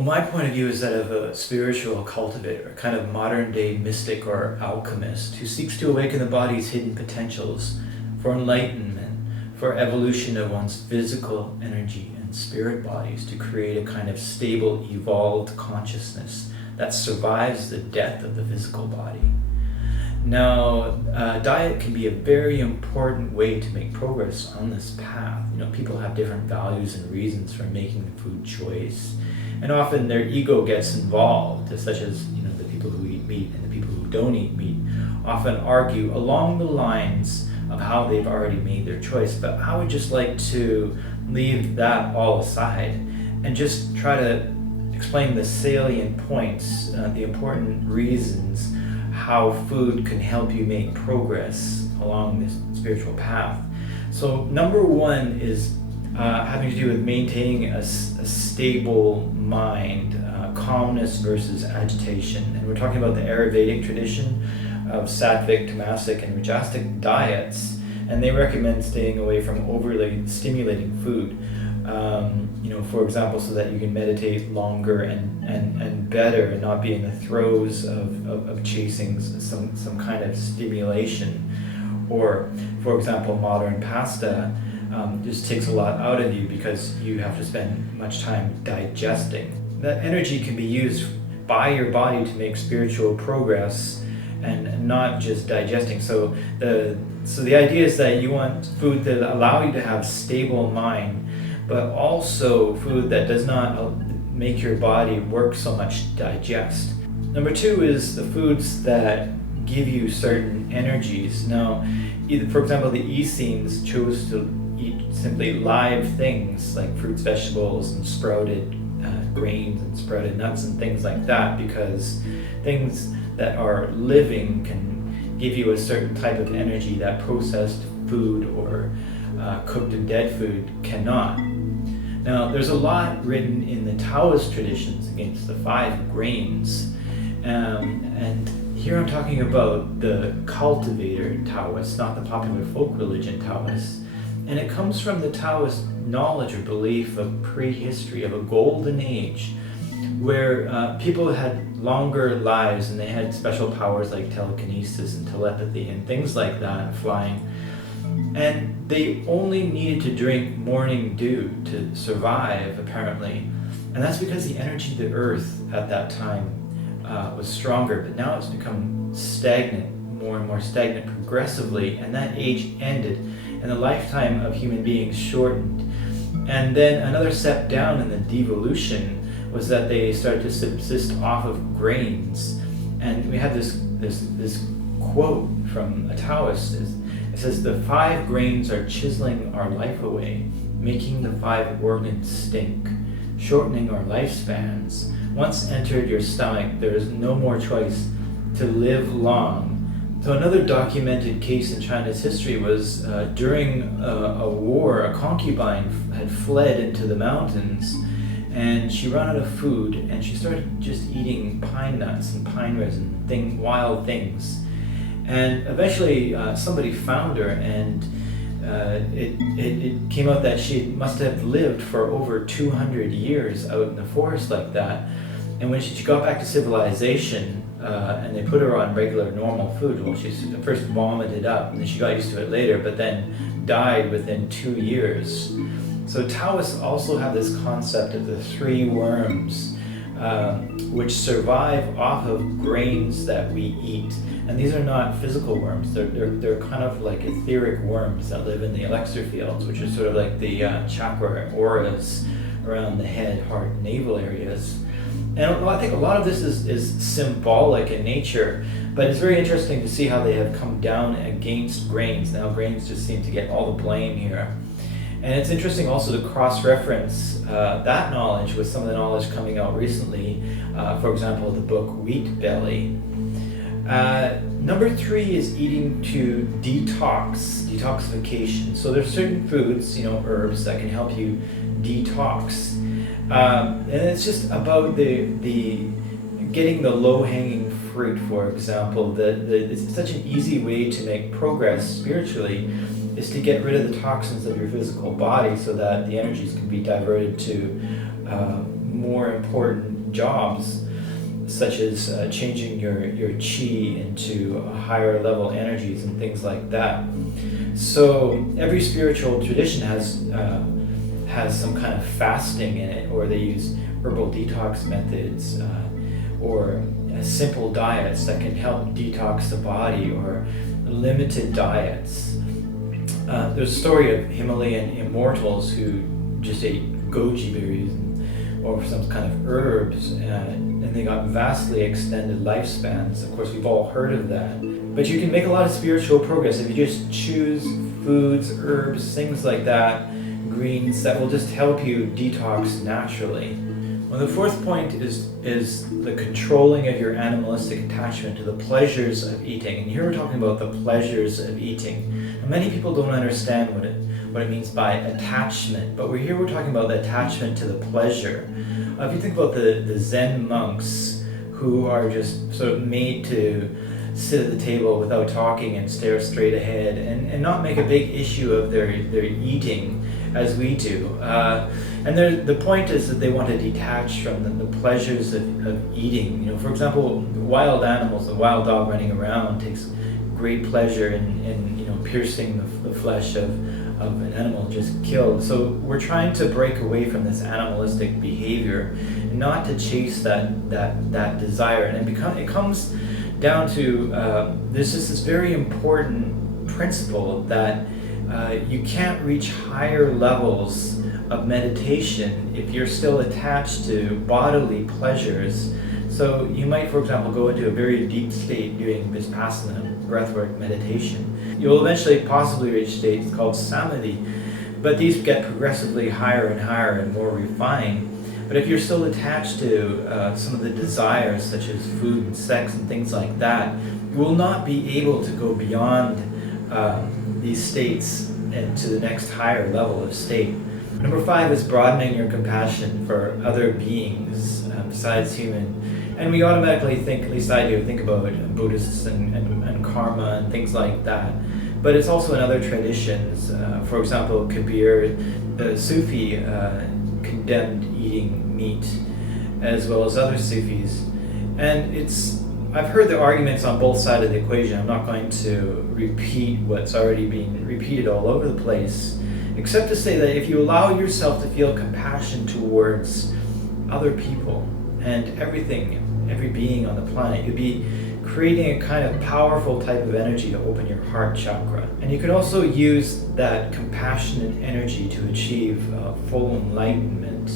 Well, my point of view is that of a spiritual cultivator, a kind of modern day mystic or alchemist who seeks to awaken the body's hidden potentials for enlightenment, for evolution of one's physical energy and spirit bodies to create a kind of stable, evolved consciousness that survives the death of the physical body. Now, diet can be a very important way to make progress on this path. People have different values and reasons for making the food choice, and often their ego gets involved, such as the people who eat meat and the people who don't eat meat often argue along the lines of how they've already made their choice. But I would just like to leave that all aside and just try to explain the salient points, the important reasons how food can help you make progress along this spiritual path. So number one is having to do with maintaining a stable mind, calmness versus agitation. And we're talking about the Ayurvedic tradition of sattvic, tamasic, and rajasic diets, and they recommend staying away from overly stimulating food. For example, so that you can meditate longer and better and not be in the throes of chasing some kind of stimulation. Or, for example, modern pasta just takes a lot out of you because you have to spend much time digesting. That energy can be used by your body to make spiritual progress and not just digesting. So the idea is that you want food that allow you to have stable mind, but also food that does not make your body work so much to digest. Number two is the foods that give you certain energies. Now, for example, the Essenes chose to eat simply live things like fruits, vegetables, and sprouted grains and sprouted nuts and things like that, because things that are living can give you a certain type of energy that processed food or cooked and dead food cannot. Now, there's a lot written in the Taoist traditions against the 5 grains, and here I'm talking about the cultivator Taoists, not the popular folk religion Taoists. And it comes from the Taoist knowledge or belief of prehistory, of a golden age, where people had longer lives and they had special powers like telekinesis and telepathy and things like that, flying. And they only needed to drink morning dew to survive, apparently. And that's because the energy of the earth at that time was stronger, but now it's become stagnant, more and more stagnant progressively, and that age ended, and the lifetime of human beings shortened. And then another step down in the devolution was that they started to subsist off of grains. And we have this quote from a Taoist. It says, "The 5 grains are chiseling our life away, making the 5 organs stink, shortening our lifespans. Once entered your stomach, there is no more choice to live long." So another documented case in China's history was during a war, a concubine had fled into the mountains, and she ran out of food, and she started just eating pine nuts and pine resin, wild things. And eventually somebody found her, and it came out that she must have lived for over 200 years out in the forest like that. And when she got back to civilization, and they put her on regular normal food, well, she first vomited up, and then she got used to it later, but then died within 2 years. So Taoists also have this concept of the 3 worms, which survive off of grains that we eat. And these are not physical worms. They're kind of like etheric worms that live in the elixir fields, which are sort of like the chakra auras around the head, heart, and navel areas. And I think a lot of this is symbolic in nature, but it's very interesting to see how they have come down against grains. Now grains just seem to get all the blame here. And it's interesting also to cross-reference that knowledge with some of the knowledge coming out recently, for example, the book Wheat Belly. Number 3 is eating to detoxification. So there's certain foods, herbs that can help you detox. And it's just about the getting the low-hanging fruit, for example. It's such an easy way to make progress spiritually is to get rid of the toxins of your physical body so that the energies can be diverted to more important jobs, such as changing your chi into higher level energies and things like that. So every spiritual tradition has some kind of fasting in it, or they use herbal detox methods, or simple diets that can help detox the body, or limited diets. There's a story of Himalayan immortals who just ate goji berries or some kind of herbs, and they got vastly extended lifespans. Of course, we've all heard of that. But you can make a lot of spiritual progress if you just choose foods, herbs, things like that, greens, that will just help you detox naturally. Well, the fourth point is the controlling of your animalistic attachment to the pleasures of eating. And here we're talking about the pleasures of eating. Now, many people don't understand what it means by attachment, but we're talking about the attachment to the pleasure. If you think about the Zen monks who are just sort of made to sit at the table without talking and stare straight ahead and not make a big issue of their eating as we do. And the point is that they want to detach from the pleasures of eating. You know, for example, wild animals, the wild dog running around takes great pleasure in piercing the flesh of an animal just killed. So we're trying to break away from this animalistic behavior, and not to chase that desire. And it comes down to there's just this very important principle that you can't reach higher levels of meditation if you're still attached to bodily pleasures. So you might, for example, go into a very deep state doing Vipassana, breathwork meditation. You'll eventually possibly reach states called samadhi, but these get progressively higher and higher and more refined. But if you're still attached to some of the desires, such as food and sex and things like that, you will not be able to go beyond these states and to the next higher level of state. Number 5 is broadening your compassion for other beings besides human. And we automatically think, at least I do, think about Buddhists and karma and things like that. But it's also in other traditions. For example, Kabir, the Sufi, condemned eating meat, as well as other Sufis. And I've heard the arguments on both sides of the equation. I'm not going to repeat what's already being repeated all over the place, except to say that if you allow yourself to feel compassion towards other people and everything, every being on the planet, you'll be creating a kind of powerful type of energy to open your heart chakra. And you can also use that compassionate energy to achieve full enlightenment.